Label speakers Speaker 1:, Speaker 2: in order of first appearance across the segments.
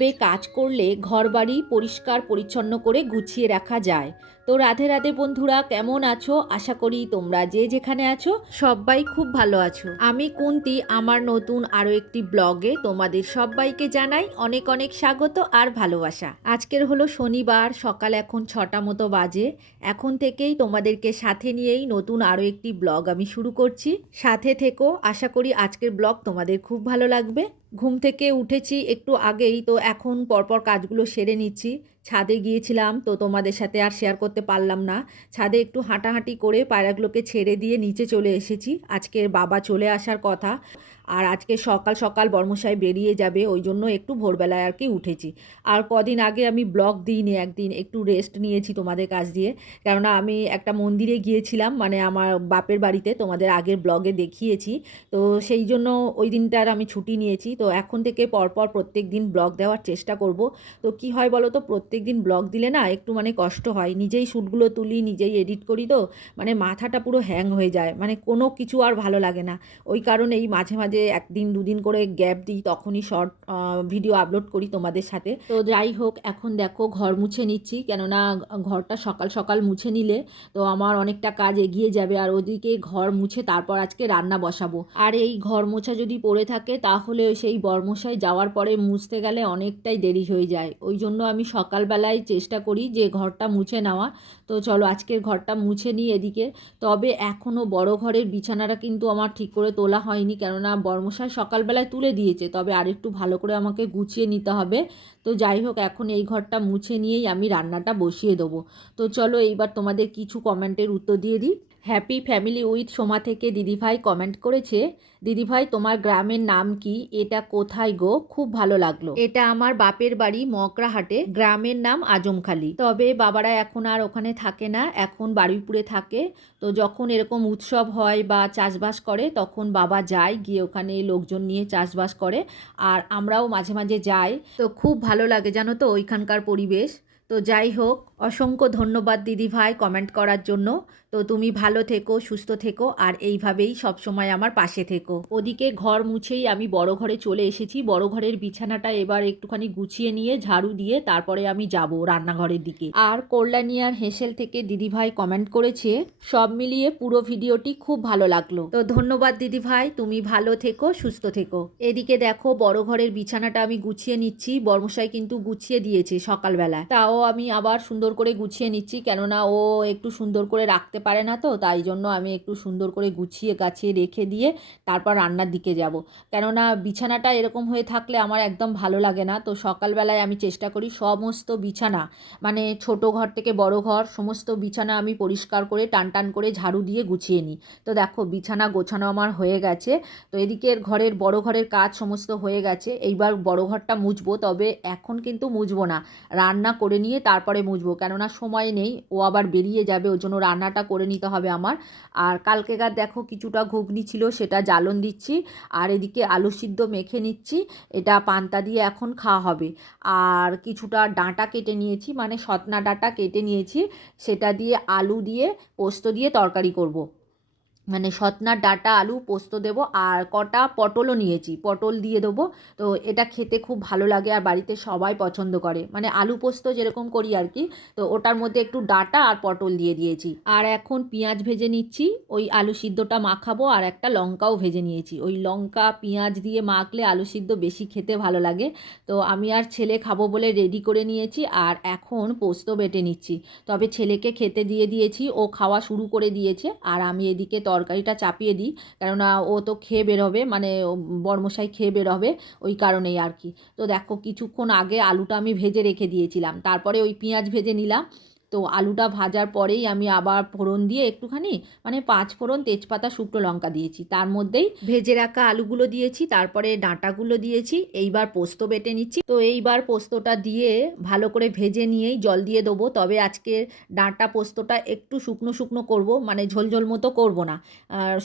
Speaker 1: এইভাবে কাজ করলে ঘরবাড়ি পরিষ্কার পরিচ্ছন্ন করে গুছিয়ে রাখা যায়। তো রাধে রাধে বন্ধুরা, কেমন আছো? আশা করি তোমরা যে যেখানে আছো সবাই খুব ভালো আছো। আমি কুন্তি, আমার নতুন আরও একটি ব্লগে তোমাদের সবাইকে জানাই অনেক অনেক স্বাগত আর ভালোবাসা। আজকের হলো শনিবার, সকাল এখন ছটা মতো বাজে। এখন থেকেই তোমাদেরকে সাথে নিয়েই নতুন আরও একটি ব্লগ আমি শুরু করছি। সাথে থেকো, আশা করি আজকের ব্লগ তোমাদের খুব ভালো লাগবে। ঘুম থেকে উঠেছি একটু আগেই তো এখন পরপর কাজগুলো সেরে নিচ্ছি। ছাদে গিয়েছিলাম, তো তোমাদের সাথে আর শেয়ার করতে পারলাম না। ছাদে একটু হাঁটাহাঁটি করে পায়রাগুলোকে ছেড়ে দিয়ে নিচে চলে এসেছি। আজকের বাবা চলে আসার কথা। আর আজকে সকাল সকাল বর্মশাই বেরিয়ে যাবে, ওই জন্য একটু ভোরবেলায় আর কি উঠেছি। আর কদিন আগে আমি ব্লগ দিইনি একদিন, একটু রেস্ট নিয়েছি তোমাদের কাছ দিয়ে। কেননা আমি একটা মন্দিরে গিয়েছিলাম মানে আমার বাপের বাড়িতে, তোমাদের আগের ব্লগে দেখিয়েছি। তো সেই জন্য ওই দিনটার আমি ছুটি নিয়েছি। তো এখন থেকে পরপর প্রত্যেক দিন ব্লগ দেওয়ার চেষ্টা করব। তো কি হয় বলো তো, প্রত্যেক দিন ব্লগ দিলে না একটু মানে কষ্ট হয়। নিজেই শ্যুটগুলো তুলি, নিজেই এডিট করি তো মানে মাথাটা পুরো হ্যাং হয়ে যায়। মানে কোনো কিছু আর ভালো লাগে না। ওই কারণে এই মাঝে মাঝে একদিন, দুদিন করে গ্যাপ দিই, তখনই শর্ট ভিডিও আপলোড করি তোমাদের সাথে। তো যাই হোক, এখন দেখো ঘর মুছে নিচ্ছি। কেননা ঘরটা সকাল সকাল মুছে নিলে তো আমার অনেকটা কাজ এগিয়ে যাবে। আর ওদিকে ঘর মুছে তারপর আজকে রান্না বসাবো। আর এই ঘর মোছা যদি পড়ে থাকে, তাহলে সেই বর্মশাই যাওয়ার পরে মুছতে গেলে অনেকটাই দেরি হয়ে যায়। ওই জন্য আমি সকালবেলায় চেষ্টা করি যে ঘরটা মুছে নেওয়া। তো চলো আজকের ঘরটা মুছে নিই এদিকে। তবে এখনও বড় ঘরের বিছানাটা কিন্তু আমার ঠিক করে তোলা হয়নি। কেননা বর্মশাই সকালবেলায় তুলে দিয়েছে। তবে আরেকটু ভালো করে আমাকে গুছিয়ে নিতে হবে। তো যাই হোক, এখন এই ঘরটা মুছে নিয়েই আমি রান্নাটা বসিয়ে দেবো। তো চলো এইবার তোমাদের কিছু কমেন্টের উত্তর দিয়ে দিই। হ্যাপি ফ্যামিলি উইথ সোমা থেকে দিদিভাই কমেন্ট করেছে, দিদিভাই, তোমার গ্রামের নাম কি? এটা কোথায় গো? খুব ভালো লাগল। এটা আমার বাপের বাড়ি মকরাহাটে গ্রামের নাম আজমখালি। তবে বাবারা এখন আর ওখানে থাকে না, এখন বারুইপুরে থাকে। তো যখন এরকম উৎসব হয় বা চাষবাস করে, তখন বাবা যায়, গিয়ে ওখানে লোকজন নিয়ে চাষবাস করে। আর আমরাও মাঝে মাঝে যাই। তো খুব ভালো লাগে জানো তো ওইখানকার পরিবেশ। তো যাই হোক অসংখ্য ধন্যবাদ দিদি ভাই কমেন্ট করার জন্য। তো তুমি ভালো থেকো, সুস্থ থেকো, আর এইভাবেই সবসময় আমার পাশে থেকো। ওদিকে ঘর মুছেই আমি বড় ঘরে চলে এসেছি। বড় ঘরের বিছানাটা এবার একটুখানি গুছিয়ে নিয়ে, ঝাড়ু দিয়ে তারপরে আমি যাব রান্নাঘরের দিকে। আর কল্যাণী আর হেসেল থেকে দিদি ভাই কমেন্ট করেছে, সব মিলিয়ে পুরো ভিডিওটি খুব ভালো লাগল। তো ধন্যবাদ দিদি ভাই, তুমি ভালো থেকো, সুস্থ থেকো। এদিকে দেখো, বড় ঘরের বিছানাটা আমি গুছিয়ে নিচ্ছি। বর্মশাই কিন্তু গুছিয়ে দিয়েছে সকালবেলা তাও আমি আবার সুন্দর করে গুছিয়ে নিচ্ছি। কেননা ও একটু সুন্দর করে রাখতে পারে না তো, তাই জন্য আমি একটু সুন্দর করে গুছিয়ে গাছিয়ে রেখে দিয়ে তারপর রান্নার দিকে যাব। কেননা বিছানাটা এরকম হয়ে থাকলে আমার একদম ভালো লাগে না। তো সকালবেলায় আমি চেষ্টা করি সমস্ত বিছানা মানে ছোট ঘর থেকে বড় ঘর, সমস্ত বিছানা আমি পরিষ্কার করে টান টান করে ঝাড়ু দিয়ে গুছিয়ে নিই। তো দেখো বিছানা গোছানো আমার হয়ে গেছে। তো এদিকের ঘরের বড় ঘরের কাজ সমস্ত হয়ে গেছে। এইবার বড় ঘরটা মুছবো, তবে এখন কিন্তু মুছবো না। রান্না করে নিয়ে তারপরে মুছবো। কেননা সময় নেই, ও আবার বেরিয়ে যাবে ওই জন্য রান্নাটা করে নিতে হবে আমার আর কালকেকার দেখো কিছুটা ঘুগনি ছিল, সেটা জ্বালন দিচ্ছি, আর এদিকে আলু সিদ্ধ মেখে নিচ্ছি, এটা পান্তা দিয়ে এখন খাওয়া হবে আর কিছুটা ডাঁটা কেটে নিয়েছি মানে সতনা ডাঁটা কেটে নিয়েছি, সেটা দিয়ে আলু দিয়ে পোস্ত দিয়ে তরকারি করব। মানে সতনার ডাটা, আলু, পোস্ত দেব আর কটা পটলও নিয়েছি, পটল দিয়ে দেবো। তো এটা খেতে খুব ভালো লাগে আর বাড়িতে সবাই পছন্দ করে। মানে আলু পোস্ত যেরকম করি আর কি, তো ওটার মধ্যে একটু ডাটা আর পটল দিয়ে দিয়েছি। আর এখন পেঁয়াজ ভেজে নিচ্ছি, ওই আলু সিদ্ধটা মাখাবো আর একটা লঙ্কাও ভেজে নিয়েছি। ওই লঙ্কা, পেঁয়াজ দিয়ে মাখলে আলু সিদ্ধ বেশি খেতে ভালো লাগে। তো আমি আর ছেলে খাব বলে রেডি করে নিয়েছি আর এখন পোস্ত বেটে নিচ্ছি। তবে ছেলেকে খেতে দিয়ে দিয়েছি, ও খাওয়া শুরু করে দিয়েছে আর আমি এদিকে তরকারিটা চাপিয়ে দিই। কেননা ও তো খেয়ে বেরোবে মানে বর্মশাই খেয়ে বেরোবে ওই কারণেই আর কি। তো দেখো কিছুক্ষণ আগে আলুটা আমি ভেজে রেখে দিয়েছিলাম। তারপরে ওই পেঁয়াজ ভেজে নিলাম। তো আলুটা ভাজার পরেই আমি আবার ফোড়ন দিয়ে একটুখানি মানে পাঁচ ফোড়ন তেজপাতা, শুকনো লঙ্কা দিয়েছি। তার মধ্যেই ভেজে রাখা আলুগুলো দিয়েছি, তারপরে ডাঁটাগুলো দিয়েছি, এইবার পোস্ত বেটে নিচ্ছি। তো এইবার পোস্তটা দিয়ে ভালো করে ভেজে নিয়েই জল দিয়ে দেবো। তবে আজকে ডাঁটা পোস্তটা একটু শুকনো শুকনো করব মানে ঝোলঝোল মতো করব না।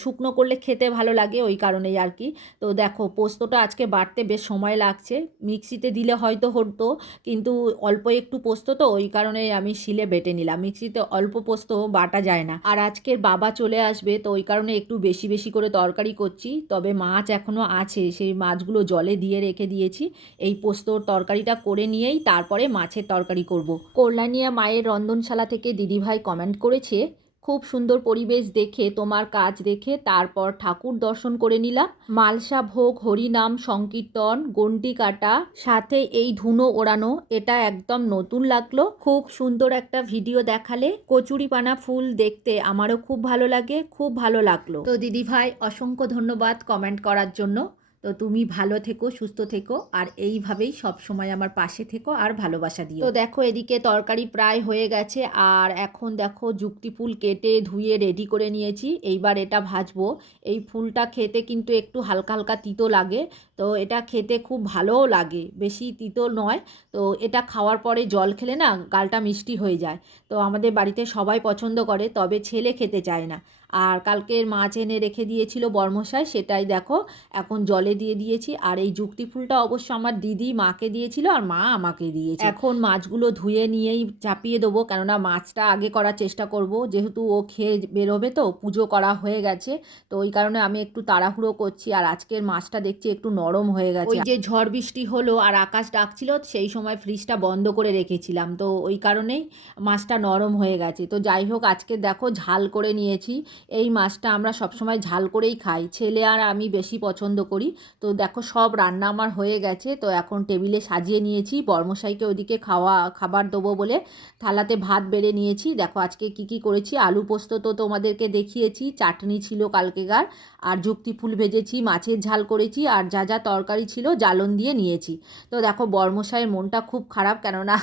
Speaker 1: শুকনো করলে খেতে ভালো লাগে ওই কারণেই আর কি। তো দেখো, পোস্তটা আজকে বাড়তে বেশ সময় লাগছে। মিক্সিতে দিলে হয়তো হতো, কিন্তু অল্প একটু পোস্ত তো, ওই কারণে আমি শিলে বেটে নিলাম। মিক্সিতে অল্প পোস্ত, বাটা যায় না। আর আজকের বাবা চলে আসবে, তো ওই কারণে একটু বেশি বেশি করে তরকারি করছি। তবে মাছ এখনও আছে, সেই মাছগুলো জলে দিয়ে রেখে দিয়েছি। এই পোস্তর তরকারিটা করে নিয়েই তারপরে মাছের তরকারি করব। কল্যাণিয়া মায়ের রন্ধনশালা থেকে দিদিভাই কমেন্ট করেছে খুব সুন্দর পরিবেশ দেখে, তোমার কাজ দেখে, তারপর ঠাকুর দর্শন করে নিলাম। মালসা ভোগ, হরিনাম, সংকীর্তন গন্ডি কাটা, সাথে এই ধুনো ওড়ানো, এটা একদম নতুন লাগল। খুব সুন্দর একটা ভিডিও দেখালে কচুরিপানা ফুল দেখতে আমারও খুব ভালো লাগে, খুব ভালো লাগল। তো দিদি ভাই অসংখ্য ধন্যবাদ কমেন্ট করার জন্য। তো তুমি ভালো থেকো, সুস্থ থেকো, আর এইভাবেই সব সময় আমার পাশে থেকো আর ভালোবাসা দিও। তো দেখো এদিকে তরকারি প্রায় হয়ে গেছে, আর এখন দেখো যুক্তি ফুল কেটে ধুয়ে রেডি করে নিয়েছি। এইবার এটা ভাজবো। এই ফুলটা খেতে কিন্তু একটু হালকা হালকা তিতো লাগে, তো এটা খেতে খুব ভালোও লাগে, বেশি তিতো নয়। তো এটা খাওয়ার পরে জল খেলে না গালটা মিষ্টি হয়ে যায়। তো আমাদের বাড়িতে সবাই পছন্দ করে, তবে ছেলে খেতে চায় না। আর কালকের মাছ এনে রেখে দিয়েছিল বর্মশাই, সেটাই দেখো, এখন জলে দিয়ে দিয়েছি। আর এই যুক্তি ফুলটা অবশ্য আমার দিদি মাকে দিয়েছিল আর মা আমাকে দিয়েছে। এখন মাছগুলো ধুয়ে নিয়েই চাপিয়ে দেবো, কেননা মাছটা আগে করার চেষ্টা করব। যেহেতু ও খেয়ে বেরোবে তো, পুজো করা হয়ে গেছে, তো ওই কারণে আমি একটু তাড়াহুড়ো করছি। আর আজকের মাছটা দেখছি একটু নরম হয়ে গেছে। ওই যে ঝড় বৃষ্টি হলো আর আকাশ ডাকছিল, সেই সময় ফ্রিজটা বন্ধ করে রেখেছিলাম। তো ওই কারণেই মাছটা নরম হয়ে গেছে। তো যাই হোক, আজকে দেখো ঝাল করে নিয়েছি। এই মাছটা আমরা সবসময় ঝাল করেই খাই। ছেলে আর আমি বেশি পছন্দ করি। তো দেখো সব রান্না আমার হয়ে গেছে। তো এখন টেবিলে সাজিয়ে নিয়েছি। বর্মশাইকে ওদিকে খাওয়া, খাবার দেবো বলে থালাতে ভাত বেড়ে নিয়েছি। দেখো আজকে কি কি করেছি? আলু পোস্ত তো তোমাদেরকে দেখিয়েছি। চাটনি ছিল কালকেকার। আর যুক্তি ফুল ভেজেছি, মাছের ঝাল করেছি, আর যা যা তরকারি ছিল জ্বালন দিয়ে নিয়েছি। তো দেখো বর্মশাইয়ের মনটা খুব খারাপ কেননা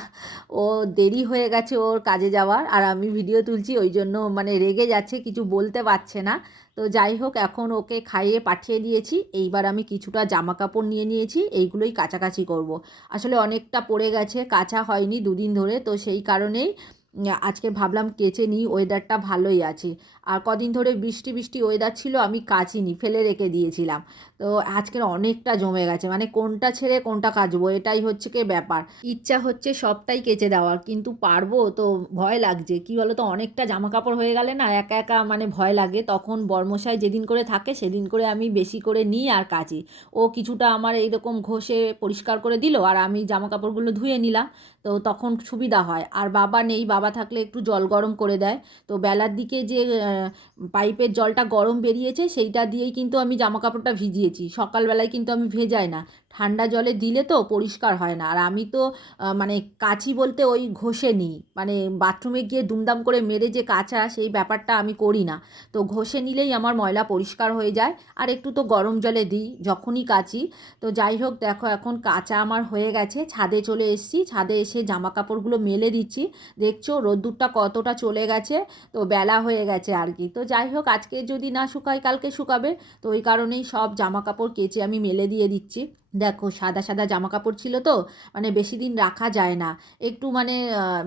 Speaker 1: ও দেরি হয়ে গেছে ওর কাজে যাওয়ার। আর আমি ভিডিও তুলছি, ওই জন্য মানে রেগে যাচ্ছে, কিছু বলতে পারছে না। তো যাই হোক, এখন ওকে খাইয়ে পাঠিয়ে দিয়েছি। এইবার আমি কিছুটা জামা কাপড় নিয়ে নিয়েছি, এইগুলোই কাছাকাছি করব। আসলে অনেকটা পড়ে গেছে, কাঁচা হয়নি দুদিন ধরে। তো সেই কারণেই আজকে ভাবলাম কেচে নিই ওয়েদারটা ভালোই আছে। আর কদিন ধরে বৃষ্টি বৃষ্টি ওয়েদার ছিল, আমি কাচিনি, ফেলে রেখে দিয়েছিলাম। তো আজকের অনেকটা জমে গেছে মানে কোনটা ছেড়ে কোনটা কাচবো, এটাই হচ্ছে কি ব্যাপার। ইচ্ছা হচ্ছে সবটাই কেচে দেওয়ার, কিন্তু পারব তো ভয় লাগছে। কি বলো তো অনেকটা জামা কাপড় হয়ে গেলে না, একা একা মানে ভয় লাগে। তখন বর্মশাই যেদিন করে থাকে, সেদিন করে আমি বেশি করে নিই আর কাচি। ও কিছুটা আমার এইরকম ঘষে পরিষ্কার করে দিল, আর আমি জামা কাপড়গুলো ধুয়ে নিলাম, তো তখন সুবিধা হয়। আর বাবা নেই, বাবা থাকলে একটু জল গরম করে দেয়। তো বেলার দিকে যে পাইপের জলটা গরম বেরিয়েছে, সেইটা দিয়েই কিন্তু আমি জামা কাপড়টা ভিজিয়েছি। সকালবেলায় কিন্তু আমি ভেজাই না। ঠান্ডা জলে দিলে তো পরিষ্কার হয় না। আর আমি তো মানে কাচি বলতে ওই ঘষে নিই মানে বাথরুমে গিয়ে দুমদাম করে মেরে যে কাচা, সেই ব্যাপারটা আমি করি না। তো ঘষে নিলেই আমার ময়লা পরিষ্কার হয়ে যায়। আর একটু তো গরম জলে দিই, যখনই কাচি। তো যাই হোক, দেখো এখন কাঁচা আমার হয়ে গেছে। ছাদে চলে এসেছি। ছাদে এসে জামা কাপড়গুলো মেলে দিচ্ছি। দেখছ রোদ্দুরটা কতটা চলে গেছে? তো বেলা হয়ে গেছে আর কি। তো যাই হোক, আজকে যদি না শুকায়, কালকে শুকাবে। তো ওই কারণেই সব জামা কাপড় কেচে আমি মেলে দিয়ে দিচ্ছি। দেখো সাদা সাদা জামা কাপড় ছিল তো মানে বেশি দিন রাখা যায় না। একটু মানে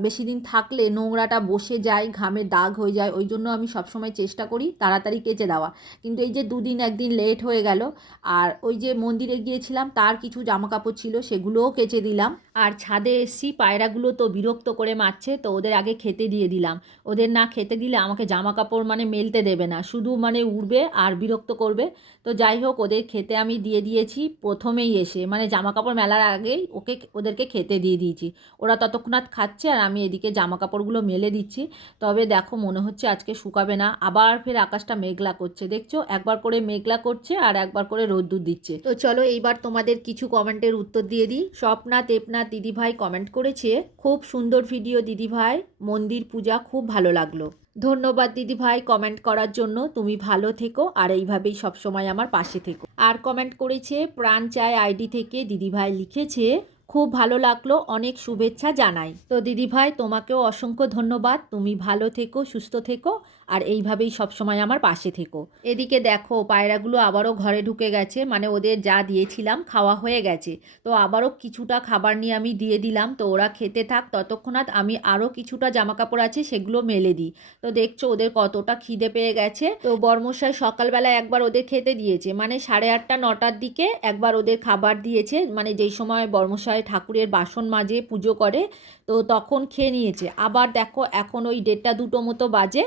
Speaker 1: বেশি দিন থাকলে নোংরাটা বসে যায়, ঘামে দাগ হয়ে যায়, ওই জন্য আমি সবসময় চেষ্টা করি তাড়াতাড়ি কেচে দেওয়া। কিন্তু এই যে দুদিন একদিন লেট হয়ে গেল, আর ওই যে মন্দিরে গিয়েছিলাম, তার কিছু জামা কাপড় ছিল, সেগুলোও কেচে দিলাম। আর ছাদে এসছি, পায়রাগুলো তো বিরক্ত করে মারছে, তো ওদের আগে খেতে দিয়ে দিলাম। ওদের না খেতে দিলে আমাকে জামা কাপড় মানে মেলতে দেবে না, শুধু মানে উড়বে আর বিরক্ত করবে। তো যাই হোক, ওদের খেতে আমি দিয়ে দিয়েছি, প্রথমেই এসে মানে জামা কাপড় মেলার আগেই ওকে, ওদেরকে খেতে দিয়ে দিয়েছি। ওরা ততক্ষণাৎ খাচ্ছে আর আমি এদিকে জামা কাপড়গুলো মেলে দিচ্ছি। তবে দেখো মনে হচ্ছে আজকে শুকাবে না। আবার ফের আকাশটা মেঘলা করছে। দেখছ? একবার করে মেঘলা করছে আর একবার করে রোদ্দুর দিচ্ছে। তো চলো এইবার তোমাদের কিছু কমেন্টের উত্তর দিয়ে দিই। স্বপ্না, তেপনা, দিদিভাই কমেন্ট করেছে, খুব সুন্দর ভিডিও দিদিভাই। মন্দির পূজা খুব ভালো লাগল। ধন্যবাদ দিদি ভাই কমেন্ট করার জন্য। তুমি ভালো থেকো আর এইভাবেই সবসময় আমার পাশে থেকো। আর কমেন্ট করেছে, প্রাণ চায় আইডি থেকে। দিদি ভাই লিখেছে, খুব ভালো লাগল, অনেক শুভেচ্ছা জানাই। তো দিদি ভাই তোমাকেও অসংখ্য ধন্যবাদ। তুমি ভালো থেকো, সুস্থ থেকো। আর এইভাবেই সবসময় আমার পাশে থেকো। এদিকে দেখো, পায়রাগুলো আবারও ঘরে ঢুকে গেছে মানে ওদের যা দিয়েছিলাম খাওয়া হয়ে গেছে। তো আবারও কিছুটা খাবার নিয়ে আমি দিয়ে দিলাম, তো ওরা খেতে থাক, ততক্ষণাৎ আমি আরও কিছুটা জামা কাপড় আছে সেগুলো মেলে দিই। তো দেখছ ওদের কতটা খিদে পেয়ে গেছে। তো বর্মশাই সকালবেলা একবার ওদের খেতে দিয়েছে মানে সাড়ে আটটা, নটার দিকে একবার ওদের খাবার দিয়েছে মানে যেই সময় বর্মশাই ঠাকুরের বাসন মাজে, পুজো করে, তো তখন খেয়ে নিয়েছে। আবার দেখো, এখন ওই দেড়টা দুটো মতো বাজে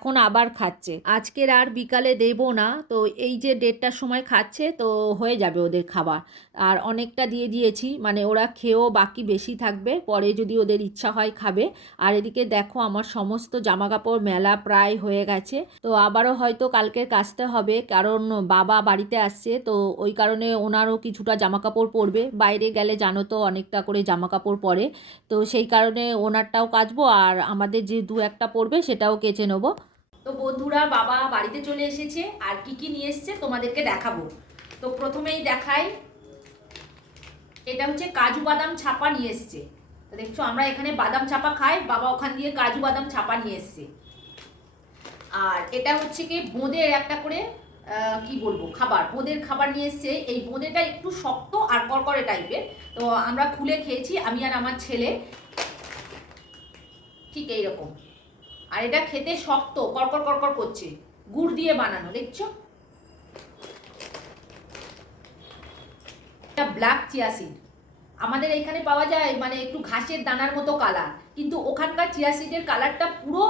Speaker 1: এখন আবার খাচ্ছে। আজকের আর বিকালে দেবো না। তো এই যে দেড়টার সময় খাচ্ছে, তো হয়ে যাবে ওদের খাবার। আর অনেকটা দিয়ে দিয়েছি। মানে ওরা খেয়েও বাকি বেশি থাকবে। পরে যদি ওদের ইচ্ছা হয় খাবে। আর এদিকে দেখো আমার সমস্ত জামা কাপড় মেলা প্রায় হয়ে গেছে। তো আবারও হয়তো কালকের কাচতে হবে। কারণ বাবা বাড়িতে আসছে। তো ওই কারণে ওনারও কিছুটা জামা কাপড় পরবে। বাইরে গেলে জানো তো অনেকটা করে জামা কাপড় পরে। তো সেই কারণে ওনারটাও কাচবো। আর আমাদের যে দু একটা পড়বে সেটাও কেচে নেব। তো বন্ধুরা, বাবা বাড়িতে চলে এসেছে, আর কি কি নিয়ে এসছে তোমাদেরকে দেখাবো। তো প্রথমেই দেখাই, এটা হচ্ছে কাজু বাদাম ছাপা নিয়ে এসছে। তো দেখছ, আমরা এখানে বাদাম ছাপা খাই, বাবা ওখান দিয়ে কাজু বাদাম ছাপা নিয়ে এসছে। আর এটা হচ্ছে কি, বোঁদের একটা করে কি বলব, খাবার, বোঁদের খাবার নিয়ে এসছে। এই বোঁদেটা একটু শক্ত আর করকরে টাইপের। তো আমরা খুলে খেয়েছি, আমি আর আমার ছেলে। ঠিক এইরকম। আর এটা খেতে শক্ত, কড়কড় কড়কড় করছে। গুড় দিয়ে বানানো, দেখছ? এটা ব্ল্যাক চিয়া সিড আমাদের এখানে পাওয়া যায় মানে একটু ঘাসের দানার মতো কালার কিন্তু ওখানকার চিয়া সিডের কালারটা পুরো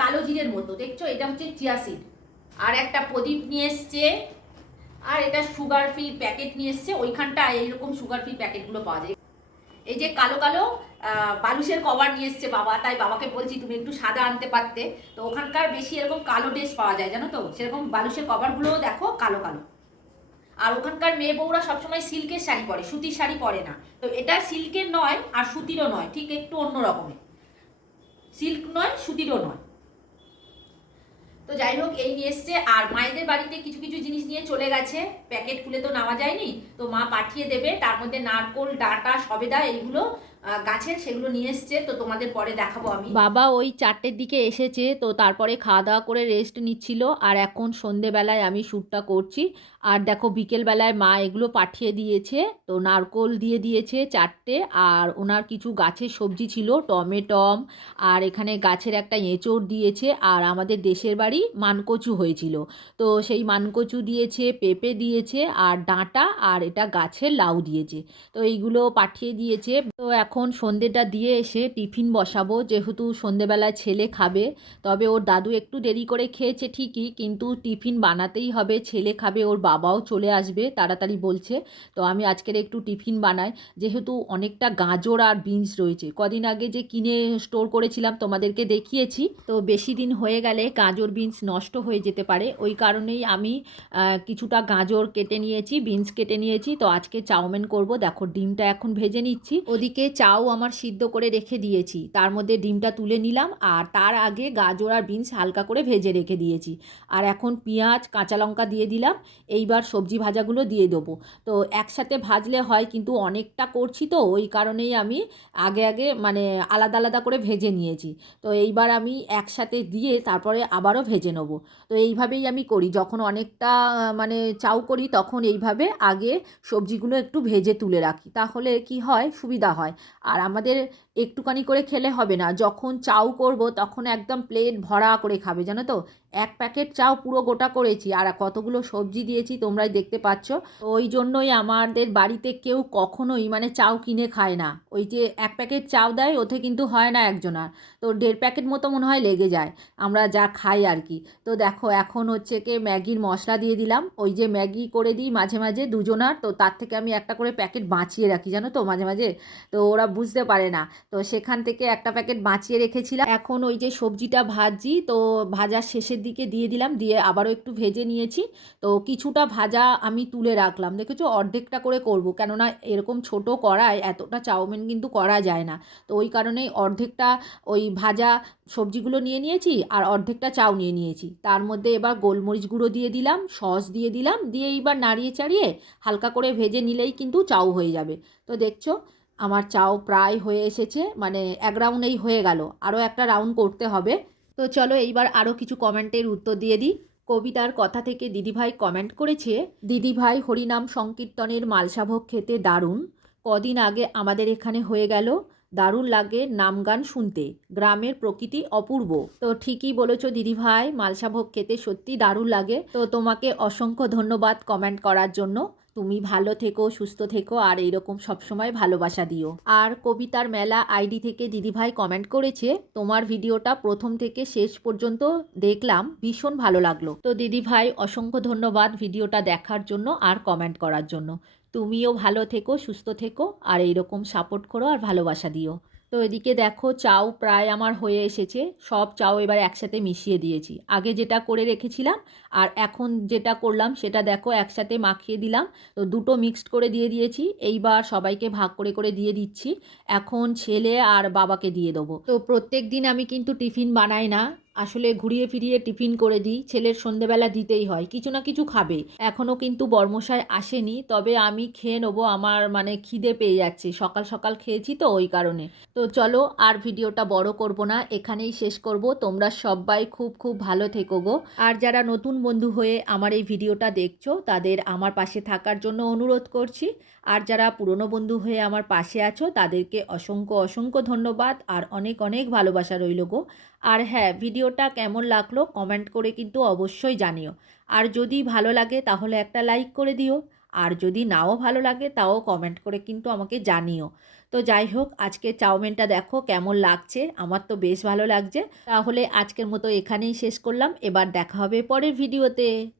Speaker 1: কালো জিরের মতো, দেখছ? এটা হচ্ছে চিয়া সিড আর একটা প্রদীপ নিয়ে এসছে, আর এটা সুগার ফ্রি প্যাকেট নিয়ে এসছে ওইখানটা এইরকম সুগার ফ্রি প্যাকেটগুলো পাওয়া যায়। এই যে কালো কালো বালুশের কভার নিয়ে এসছে বাবা, তাই বাবাকে বলছি তুমি একটু সাদা আনতে পারতে। তো ওখানকার বেশি এরকম কালো ড্রেস পাওয়া যায়, জানো তো? সেরকম বালুশের কভারগুলোও দেখো কালো কালো। আর ওখানকার মেয়ে বউরা সবসময় সিল্কের শাড়ি পরে, সুতির শাড়ি পরে না। তো এটা সিল্কের নয় আর সুতিরও নয়, ঠিক একটু অন্য রকমের। সিল্ক নয়, সুতিরও নয়। তো যাই হোক এই নিয়ে এসছে। আর মায়েদের বাড়িতে কিছু কিছু জিনিস নিয়ে চলে গেছে। প্যাকেট খুলে তো নেওয়া যায়নি। তো মা পাঠিয়ে দেবে। তার মধ্যে নারকোল, ডাটা, সবেদা এইগুলো গাছের সেগুলো নিয়ে এসছে। তো তোমাদের পরে দেখাবো আমি। বাবা ওই চারটের দিকে এসেছে। তো তারপরে খাওয়া দাওয়া করে রেস্ট নিচ্ছিল। আর এখন সন্ধেবেলায় আমি শ্যুটটা করছি। আর দেখো বিকেলবেলায় মা এগুলো পাঠিয়ে দিয়েছে, তো নারকোল দিয়ে দিয়েছে চারটে, আর ওনার কিছু গাছের সবজি ছিল, টমেটম, আর এখানে গাছের একটা এঁচড় দিয়েছে, আর আমাদের দেশের বাড়ি মানকচু হয়েছিল। তো সেই মানকচু দিয়েছে, পেঁপে দিয়েছে, আর ডাঁটা, আর এটা গাছের লাউ দিয়েছে। তো এইগুলো পাঠিয়ে দিয়েছে। তো এখন সন্ধেটা দিয়ে এসে টিফিন বসাবো, যেহেতু সন্ধেবেলায় ছেলে খাবে, তবে ওর দাদু একটু দেরি করে খেয়েছে ঠিকই, কিন্তু টিফিন বানাতেই হবে, ছেলে খাবে, ওর বাবাও চলে আসবে, তাড়াতাড়ি বলছে। তো আমি আজকের একটু টিফিন বানাই। যেহেতু অনেকটা গাজর আর বিনস রয়েছে। কদিন আগে যে কিনে স্টোর করেছিলাম, তোমাদেরকে দেখিয়েছি। তো বেশি দিন হয়ে গেলে গাজর, বিনস নষ্ট হয়ে যেতে পারে। ওই কারণেই আমি কিছুটা গাজর কেটে নিয়েছি, বিনস কেটে নিয়েছি। তো আজকে চাউমিন করব। দেখো, ডিমটা এখন ভেজে নিচ্ছি। ওদিকে চাও আমার সিদ্ধ করে রেখে দিয়েছি। তার মধ্যে ডিমটা তুলে নিলাম আর তার আগে গাজর আর বিনস হালকা করে ভেজে রেখে দিয়েছি। আর এখন পেঁয়াজ, কাঁচা লঙ্কা দিয়ে দিলাম। এইবার সবজি ভাজাগুলো দিয়ে দেবো। তো একসাথে ভাজলে হয় কিন্তু অনেকটা করছি তো, ওই কারণেই আমি আগে আগে মানে আলাদা আলাদা করে ভেজে নিয়েছি। তো এইবার আমি একসাথে দিয়ে তারপরে আবারও ভেজে নেব। তো এইভাবেই আমি করি, যখন অনেকটা মানে চাউ করি তখন এইভাবে আগে সবজিগুলো একটু ভেজে তুলে রাখি, তাহলে কি হয়? সুবিধা হয়। আর আমাদের একটুখানি করে খেলে হবে না, যখন চাউ করব তখন একদম প্লেট ভরা করে খাবে, জানো তো? এক প্যাকেট চাও পুরো গোটা করেছি। আর কতগুলো সবজি দিয়েছি তোমরাই দেখতে পাচ্ছ। ওই জন্যই আমাদের বাড়িতে কেউ কখনোই মানে চাউ কিনে খায় না। ওই যে এক প্যাকেট চাউ দেয়, ওতে কিন্তু হয় না একজনার তো দেড় প্যাকেট মতো মনে হয় লেগে যায়। আমরা যা খাই আর কি। তো দেখো, এখন হচ্ছে কি ম্যাগির মশলা দিয়ে দিলাম। ওই যে ম্যাগি করে দিই মাঝে মাঝে দুজনার। তো তার থেকে আমি একটা করে প্যাকেট বাঁচিয়ে রাখি, জানো তো, মাঝে মাঝে। তো ওরা বুঝতে পারে না। তো সেখান থেকে একটা প্যাকেট বাঁচিয়ে রেখেছিলাম। এখন ওই যে সবজিটা ভাজি, তো ভাজার শেষের দিকে দিয়ে দিলাম, দিয়ে আবারও একটু ভেজে নিয়েছি। তো কিছুটা ভাজা আমি তুলে রাখলাম। দেখেছ? অর্ধেকটা করে করব। কেননা এরকম ছোট কড়ায় এতটা চাউমিন কিন্তু করা যায় না। তো ওই কারণেই অর্ধেকটা ওই ভাজা সবজিগুলো নিয়ে নিয়েছি আর অর্ধেকটা চাউ নিয়ে নিয়েছি। তার মধ্যে এবার গোলমরিচ গুঁড়ো দিয়ে দিলাম, সস দিয়ে দিলাম, দিয়ে এইবার নাড়িয়ে চাড়িয়ে হালকা করে ভেজে নিলেই কিন্তু চাউ হয়ে যাবে। তো দেখছ? আমার চাও প্রায় হয়ে এসেছে মানে এক রাউন্ডেই হয়ে গেল। আরও একটা রাউন্ড করতে হবে। তো চলো এইবার আরও কিছু কমেন্টের উত্তর দিয়ে দিই। কবিতার কথা থেকে দিদিভাই কমেন্ট করেছে, দিদিভাই, হরিনাম সংকীর্তনের মালসাভোগ খেতে দারুণ। কদিন আগে আমাদের এখানে হয়ে গেল দারুণ লাগে নাম গান শুনতে। গ্রামের প্রকৃতি অপূর্ব। তো ঠিকই বলেছ দিদিভাই, মালসাভোগ খেতে সত্যি দারুণ লাগে। তো তোমাকে অসংখ্য ধন্যবাদ কমেন্ট করার জন্য। তুমি ভালো থেকো, সুস্থ থেকো, আর এইরকম সবসময় ভালোবাসা দিও। আর কবিতার মেলা আইডি থেকে দিদিভাই কমেন্ট করেছে, তোমার ভিডিওটা প্রথম থেকে শেষ পর্যন্ত দেখলাম, ভীষণ ভালো লাগল। তো দিদিভাই, অসংখ্য ধন্যবাদ ভিডিওটা দেখার জন্য আর কমেন্ট করার জন্য। তুমিও ভালো থেকো, সুস্থ থেকো, আর এইরকম সাপোর্ট করো আর ভালোবাসা দিও। তো এদিকে দেখো চাউ প্রায় আমার হয়ে এসেছে। সব চাউ এবার একসাথে মিশিয়ে দিয়েছি। আগে যেটা করে রেখেছিলাম আর এখন যেটা করলাম সেটা দেখো একসাথে মাখিয়ে দিলাম। তো দুটো মিক্সড করে দিয়ে দিয়েছি। এইবার সবাইকে ভাগ করে করে দিয়ে দিচ্ছি। এখন ছেলে আর বাবাকে দিয়ে দেবো। তো প্রত্যেক দিন আমি কিন্তু টিফিন বানাই না। আসলে ঘুরিয়ে ফিরিয়ে টিফিন করে দিই, ছেলের সন্ধেবেলা দিতেই হয়, কিছু না কিছু খাবে। এখনও কিন্তু বর্মশাই আসেনি, তবে আমি খেয়ে নেব, আমার মানে খিদে পেয়ে যাচ্ছে, সকাল সকাল খেয়েছি তো ওই কারণে। তো চলো, আর ভিডিওটা বড় করব না, এখানেই শেষ করব, তোমরা সবাই খুব খুব ভালো থেকো গো। আর যারা নতুন বন্ধু হয়ে আমার এই ভিডিওটা দেখছ, তাদের আমার পাশে থাকার জন্য অনুরোধ করছি। আর যারা পুরনো বন্ধু হয়ে আমার পাশে আছো, তাদেরকে অসংখ্য অসংখ্য ধন্যবাদ, আর অনেক অনেক ভালোবাসা রইল গো। আর হ্যাঁ ভিডিওটা কেমন লাগল কমেন্ট করে কিন্তু অবশ্যই জানিও। আর যদি ভালো লাগে তাহলে একটা লাইক করে দিও। আর যদি নাও ভালো লাগে তাও কমেন্ট করে কিন্তু আমাকে জানিও। তো যাই হোক আজকে চাউমিনটা দেখো কেমন লাগছে। আমার তো বেশ ভালো লাগছে। তাহলে আজকের মতো এখানেই শেষ করলাম। এবার দেখা হবে পরের ভিডিওতে।